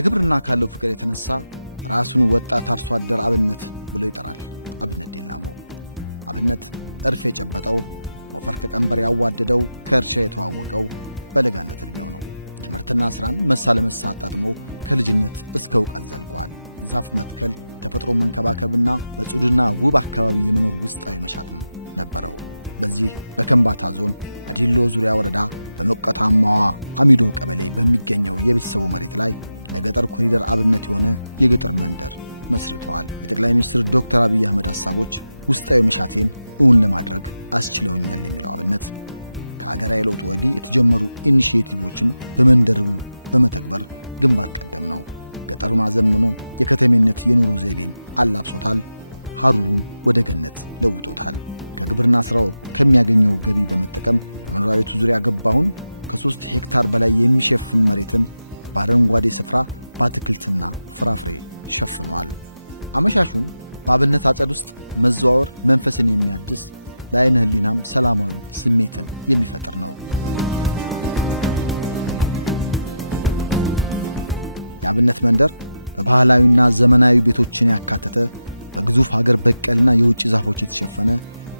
ለግብርና ካለው ፍቅር የተነሳ ራሱን ወጣት አርሶ አደር አብነት ብሎ ይጠራል። አብነት ዴላሞ አብነት እርፍ የጨበጠው ሞፈር ከቀንበር ያዋደደው ከእርሻ የተዋወቀው በለጋነት ዕድሜው ነው። ትምህርትና ስራን መሳ ለመሳ አጣጥሞ ከልጅነት እስከ ዕውቀት ዘልቋል። ዛፍ መትከል፣ ተፈጥሮ መንከባከብና በጽዱና ውብ አካባቢ የመኖር ውስጣዊ መሻትም ነበረው። በዚህ በከምባታ ዞን አዲሎ ዙሪያ ወረዳ በመቀታማዋ አሚዶ ቀበሌ በሚገኘው የቤተሰቡ መሬት ላይ ለገጠር ኮሪደር አብነት የሆነ የገጠር መንደር መስርተዋል። የጠቅላይ ሚኒስትር ዶክተር አብይ አህመድ ሐሳቦች ውስጣዊ መሻቴን እውን ለማድረግ አስችለውኛል የሚለው አብነት ከሀገራዊ ለውጥ ወዲህ የተጀመሩ ኢኒሺዬቲቮችን በመንደር በመተግበር ግንባር ቀደም ነው። ገጠሩን አዘምኖ የከተሜነት የኑሮ ዘይቤን አላብሶታል። ሐሩሩን ወደ ገነት ለውጦታል። ከግብርና ስራው ከሚያገኘው ገቢ በመጠቀም በመኖሪያ ቤቱ ዙሪያ ገባውን ከ3 ሄክታር በላይ የሚሸፍን መሬትን በአረንጓዴ ስፍራ በአትክልትና ፍራፍሬ ሸፍኗል። አመሻሹን በአብነት አጸድ ውስጥ መዘዋወር መንፈስን የሚያድስ ለዓይነ ህሊናም ሰላማዊ ስሜትን የሚፈጥር ነው። የአብነት መንደር በባህላዊና ዘመናዊ ቤቶችን ያካተተ በግዙፍ ሀገር በቀልና የውጭ ዛፎች የተሸፈነ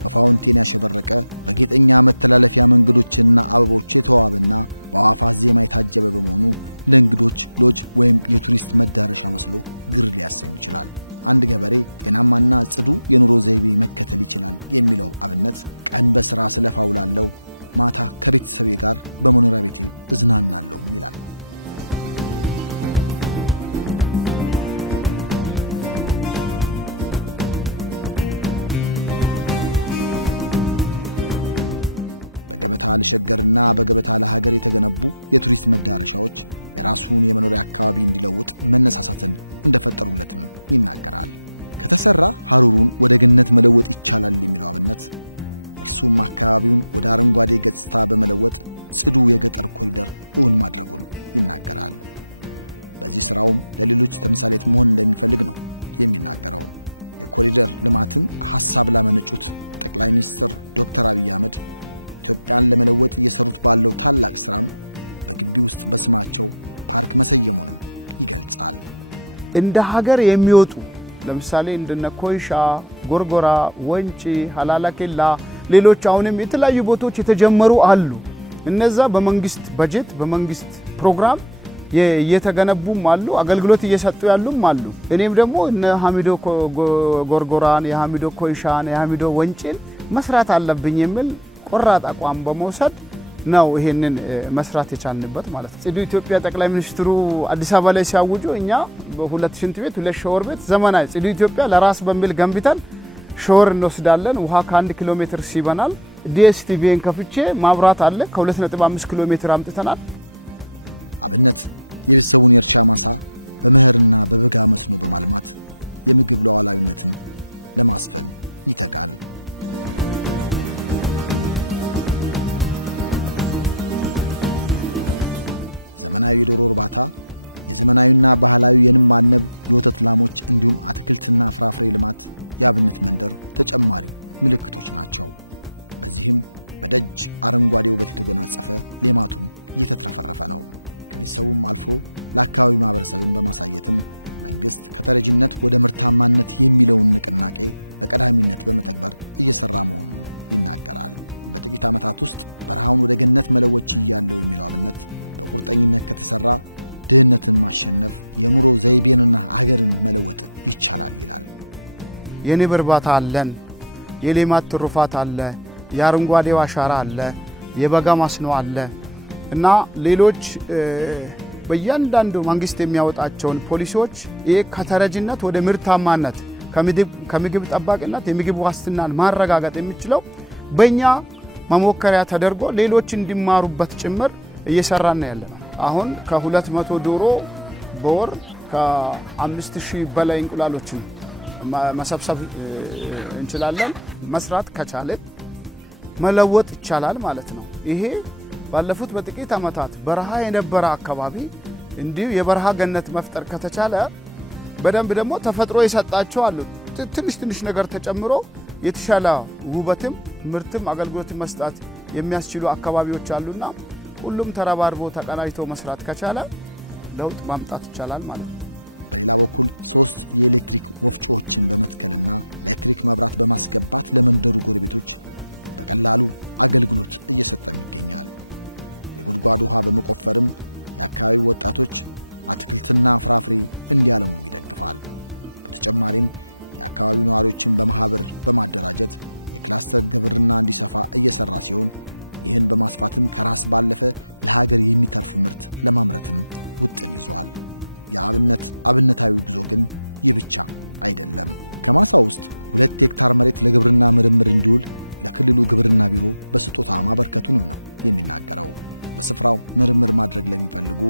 በፋውንቴን ያሸበረቀ በጌጠኛ መተላለፊያ መንገዶችና አበቦች የተዋበና በአዋፋት ዜማ የታጀበ በመሆኑ ለእንግዶች ሎጅ ወይም የቱሪስት መዳረሻ መስሎ ግር ሊያሰኝ ይችላል። አንድ ገበሬ ጤናማና ጽዱ የኑሮ ዘይቤ መከተል ይችላል የሚለው አብነት ቀን በሥራ ስለፋውላለው ማታ ከቤተሰቤ ጋር በመኖሪያ ቤቴ እዝናናለሁ ይላል። በገበታ ለሸገርና በገበታ ለሀገር የተገነቡ የቱሪስት መዳረሻዎች የራሱን የመኖሪያ አካባቢ እንዲለውጥ መነሳሳትን እንደፈጠሩለትም ይናገራል። ከተሰራ ሐሩሩን ወደ ገነት መለወጥ ይቻላል የሚለው አብነት እርሱም አካባቢውን ወደ አረንጓዴ ገጽታ በመለወጥ ጽዱ የገጠር ኮሪደር እውን ማድረጉን ይናገራል። በዚህ ስራውም ለሌሎች ተምሳሌት መሆን እንደሚፈልግ ነው የሚናገረው። የኮሪደር ልማትን ሐሳብ ላመነጩት ጠቅላይ ሚኒስትር ዶክተር አብይ አህመድ ኢትዮጵያን ለመለወጥ እየሰሩት ባለው ታላቅ ስራም በግቢ ውስጥ በስማቸው ፓርክ መሰየሙንም ይገልጻል። እንደ ሀገር የሚወጡ ለምሳሌ እንደነ ኮይሻ፣ ጎርጎራ፣ ወንጪ፣ ሐላላኬላ ሌሎች አሁንም የተለያዩ ቦታዎች የተጀመሩ አሉ። እነዛ በመንግስት በጀት በመንግስት ፕሮግራም የተገነቡም አሉ፣ አገልግሎት እየሰጡ ያሉም አሉ። እኔም ደግሞ እነ ሐሚዶ ጎርጎራን፣ የሐሚዶ ኮይሻን፣ የሐሚዶ ወንጪን መስራት አለብኝ የሚል ቆራጥ አቋም በመውሰድ ነው ይሄንን መስራት የቻልንበት ማለት ነው። ጽዱ ኢትዮጵያ ጠቅላይ ሚኒስትሩ አዲስ አበባ ላይ ሲያውጁ እኛ በሁለት ሽንት ቤት ሁለት ሻወር ቤት ዘመናዊ ጽዱ ኢትዮጵያ ለራስ በሚል ገንብተን ሻወር እንወስዳለን። ውሃ ከ1 ኪሎ ሜትር ሲበናል። ዲኤስቲቪን ከፍቼ ማብራት አለ ከ2.5 ኪሎ ሜትር አምጥተናል። አብነት የቤተሰቡን የእርሻ ማሳ በመኸርና በበጋ መስኖ በማልማት የምግብ ሉዓላዊነትን ለማስፈን ይተጋል። ዘመናዊ የዶሮ እርባታ፣ የዘመናዊና ባህላዊ የንብ ማነብ፣ የወተት ላሞች እንዲሁም አትክልትና ፍራፍሬ ልማት የአብነት መንደር ተጨማሪ ምልክቶች ናቸው። በዚህም በደጅ አረንጓዴ ውበት የተጎናጸፈ ሌማቱም እየተትረፈረፈ ነው። ከቤተሰቡም አልፎ ለአካባቢ ማህበረሰብን በማሳየትም መንግስት ከተረጂነት ወደ ምርታማነት የሚለውን ንቅናቄ በቀዳሚነት በመተግበር እየሰራ መሆኑን ይናገራል። በጥቂት ዓመታት ውስጥ በረሃውን ወደ ገነት መለወጥ ይያለው የሚለው አብነት በቁርጠኝነት ከተሰራ ድህነትን ማሸነፍ የኑሮ ዘይቤንና ሀገርን መለወጥ ይቻላል ይላል። የንብ እርባታ አለን፣ የሌማት ትሩፋት አለ፣ የአረንጓዴው አሻራ አለ፣ የበጋ መስኖ አለ እና ሌሎች በእያንዳንዱ መንግስት የሚያወጣቸውን ፖሊሲዎች ከተረጂነት ወደ ምርታማነት ከምግብ ጠባቂነት የምግብ ዋስትናን ማረጋገጥ የሚችለው በእኛ መሞከሪያ ተደርጎ ሌሎች እንዲማሩበት ጭምር እየሰራን ያለነው። አሁን ከ200 ዶሮ በወር ከ5000 በላይ እንቁላሎችን መሰብሰብ እንችላለን። መስራት ከቻለን መለወጥ ይቻላል ማለት ነው። ይሄ ባለፉት በጥቂት ዓመታት በረሃ የነበረ አካባቢ እንዲሁ የበረሃ ገነት መፍጠር ከተቻለ በደንብ ደግሞ ተፈጥሮ ይሰጣቸው አሉ ትንሽ ነገር ተጨምሮ የተሻለ ውበትም ምርትም አገልግሎት መስጠት የሚያስችሉ አካባቢዎች አሉና ሁሉም ተረባርቦ ተቀናጅቶ መስራት ከቻለ ለውጥ ማምጣት ይቻላል ማለት ነው። በሌላ በኩል 3 የኤሌክትሪክ ወፍጮዎችን በመትከልና ኤሌክትሪክ መብራት በማስገባት ለመንደሩ ጎረቤቶች በቀላሉ አገልግሎት እየሰጠም ይገኛል። የጉድጓድ ውሃ በመቆፈርም የአካባቢው ወጣቶች አትክልትና ፍራፍሬ እንዲያለሙም ይደግፋል። በተጨማሪም የአካባቢው ነዋሪዎችን በማህበር በማደራጀት የክላስተር ግብርና እንዲሰፋ እየሰራ ሲሆን ይህን በማስፋትም ከራስ ባለፈ ለሀገር የሚተርፍ ምርት ለማምረትም ውጥን ይዟል። የአብነት አብነታዊ ጉዞ ግን ይብቻ አይደለም። ከማሳ ውስጥ 2 ሄክታር መሬት ለግብርና ምርምር እንዲውል ለክልሉ ግብርና ቢሮ በስጦታ ማበርከቱን ነው የሚናገረው። በስፍራው ምርምር ማድረግ ለሚፈልጉ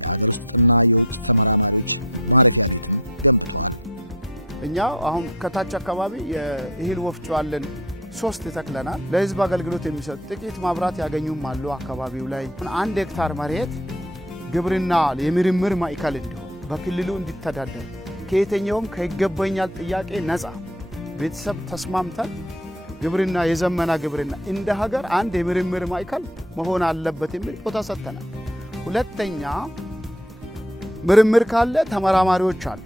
የሀገር ውስጥና የውጭ ተመራማሪዎች ማረፊያ ቤትም ገንብተዋል። እኛ አሁን ከታች አካባቢ የእህል ወፍጮ አለን 3 ተክለናል። ለህዝብ አገልግሎት የሚሰጥ ጥቂት ማብራት ያገኙም አሉ። አካባቢው ላይ 1 ሄክታር መሬት ግብርና የምርምር ማዕከል እንዲሆን በክልሉ እንዲተዳደር ከየትኛውም ከይገባኛል ጥያቄ ነፃ ቤተሰብ ተስማምተን ግብርና የዘመና ግብርና እንደ ሀገር አንድ የምርምር ማዕከል መሆን አለበት የሚል ቦታ ሰጥተናል። ሁለተኛ ምርምር ካለ ተመራማሪዎች አሉ።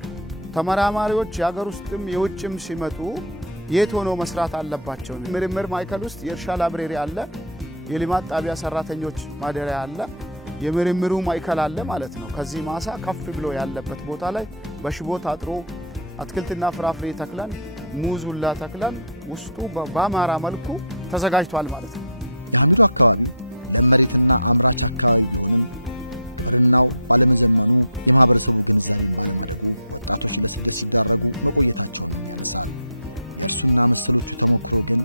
ተመራማሪዎች የሀገር ውስጥም የውጭም ሲመጡ የት ሆኖ መስራት አለባቸው። ምርምር ማዕከል ውስጥ የእርሻ ላይብረሪ አለ፣ የልማት ጣቢያ ሰራተኞች ማደሪያ አለ፣ የምርምሩ ማዕከል አለ ማለት ነው። ከዚህ ማሳ ከፍ ብሎ ያለበት ቦታ ላይ በሽቦ ታጥሮ አትክልትና ፍራፍሬ ተክለን ሙዝ ሁላ ተክለን ውስጡ በአማራ መልኩ ተዘጋጅቷል ማለት ነው። የሐሚዱ አካባቢ ለመሬትና አምራች አካባቢ ቢሆንም ግብርናው ባለመዘመኑ የማህበረሰቡ ግንዛቤን ባለማደጉ ወጣቶች ለስደት ሲዳረጉ መቆየታቸውን ያነሳል። የእርሱና መሰሎቹ ተሞክሮ ግን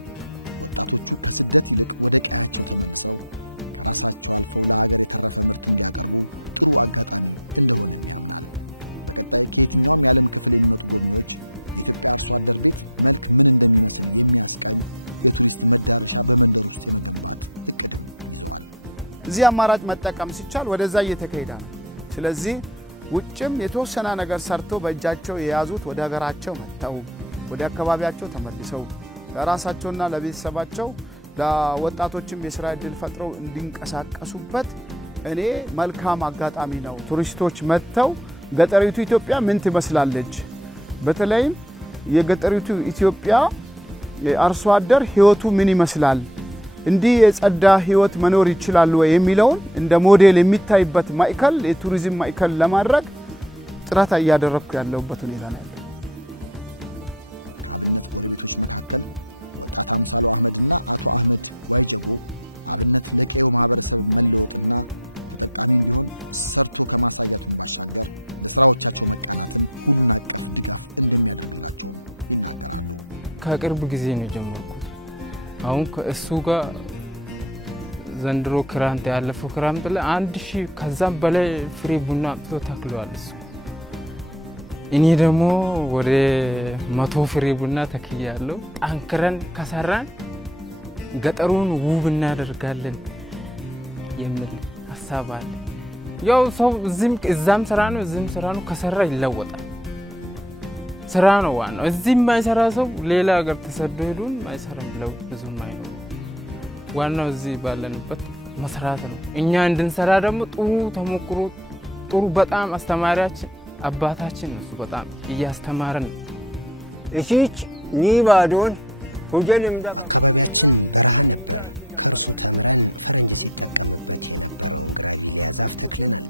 ወጣቶቹ ከስደት ይልቅ ወደ ቀያቸው ተመልሰው ከራሳቸው አልፈው ለሀገር የተረፈ ምርት እንዲያቀርቡ ጥሩ አጋጣሚ እንደሆነም ያምናል። በቀጣይ ከየትኛውም የዓለም ክፍል የሚመጡ ጎብኚዎች የኢትዮጵያ አርሶ አደር ቤት መልክ ምን እንደሚመስል የሚያስቃኝ የቱሪስት መዳረሻ በመንደር ውስጥ የመገንባት እቅድም ይዘዋል። እዚህ አማራጭ መጠቀም ሲቻል ወደዛ እየተካሄደ ነው። ስለዚህ ውጭም የተወሰነ ነገር ሰርቶ በእጃቸው የያዙት ወደ ሀገራቸው መጥተው ወደ አካባቢያቸው ተመልሰው ለራሳቸውና ለቤተሰባቸው ለወጣቶችም የሥራ ዕድል ፈጥረው እንዲንቀሳቀሱበት እኔ መልካም አጋጣሚ ነው። ቱሪስቶች መጥተው ገጠሪቱ ኢትዮጵያ ምን ትመስላለች፣ በተለይም የገጠሪቱ ኢትዮጵያ አርሶ አደር ህይወቱ ምን ይመስላል፣ እንዲህ የጸዳ ህይወት መኖር ይችላል ወይ የሚለውን እንደ ሞዴል የሚታይበት ማዕከል የቱሪዝም ማዕከል ለማድረግ ጥረት እያደረኩ ያለውበት ሁኔታ ነው ያለው። ከአብነት ጎረቤቶች መካከል ወጣት አምሳሉ አህመድና አቶ አህመድ ዋይጀጎ አብነት ለቀየው ማህበረሰብ መለወጥና ተጠቃሚ እንዲሆን ሰርቶ ከማሳያቱን ባሻገር ለሥራዎቻቸው መቃናትን ሁሉን አቀፍ ድጋፍ እንደሚያደርግላቸው ይናገራሉ። ከቅርብ ጊዜ ነው ጀመርኩት። አሁን ከእሱ ጋር ዘንድሮ ክራንት ያለፈው ክራንት ላይ 1000 ከዛም በላይ ፍሬ ቡና አጥቶ ተክሏል እሱ። እኔ ደግሞ ወደ 100 ፍሬ ቡና ተክያለሁ። ጠንክረን ከሰራን ገጠሩን ውብ እናደርጋለን የሚል ሐሳብ አለ። ያው ሰው እዛም ስራ ነው እዚህም ስራ ነው፣ ከሰራ ይለወጣል። ስራ ነው ዋናው። እዚህም ማይሰራ ሰው ሌላ ሀገር ተሰዶ ሄዱን ማይሰራም ብለው ብዙም አይኖር። ዋናው እዚህ ባለንበት መስራት ነው። እኛ እንድንሰራ ደግሞ ጥሩ ተሞክሮ ጥሩ በጣም አስተማሪያችን አባታችን እሱ በጣም እያስተማረን እሺች ኒባዶን ሁጀንም አካባቢያችን በረሃ ነበር። ከርሱ ተምረን ፈረንጅ ሲጠቀምበት የነበረውን ግራቪሊያ ዛፍ ተክለናል።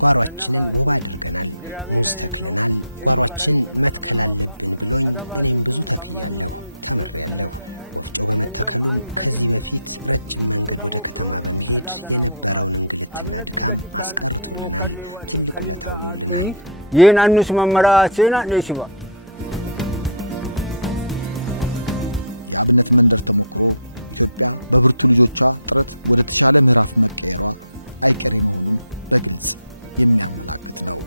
ጓሯችንን ውብ አድርገናል። ሙዝ ተክለናል። ጓሯችን መትከል አለብን ብሎኝ እኔም ብዙ ተክያለሁ፣ ተምሬያለሁ። ወፍጮ በመተከሉም ከዚህ በፊት ረጅም መንገድ ወደ ከተማ በመሄድ የነበረውን እንግልትና ድካም አስቀርቶልናል። ትልቅ ውለታ ውሎልናል። ይህን አንስ መመራሴና ለሽባ የአብነት መንደር ተሞክሮ ኢትዮጵያ በብርቱ ልጆቿ ጥረት ወደ ተሻለ ምዕራፍ መቀየሯ አይቀሬ መሆኑን በግልጽ የሚያመላክት ነው።